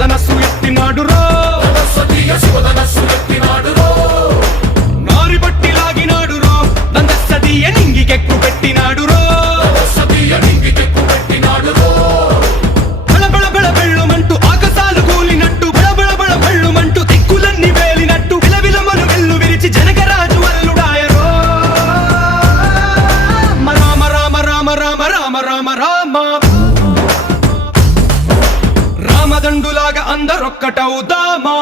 శివధనస్సు ఎత్తినాడురో శివధనస్సు ఎత్తినాడురో నారి బట్టి లాగినాడురో దందస్సదీయ నింగికెక్కు పెట్టినాడురో నింగికెక్కు పెట్టినాడురో బళబళ బెళ్ళుమంటూ ఆకాశాలు కూలినట్టు బళబళ బెళ్ళుమంటూ దిక్కులన్నీ వేలినట్టు విలవిలమలు వెల్లు విరిచి జనకరాజు అల్లుడాయరో రామ రామ రామ రామ రామ రామ రామ రామదండులాగా అందరొక్కటవుదామా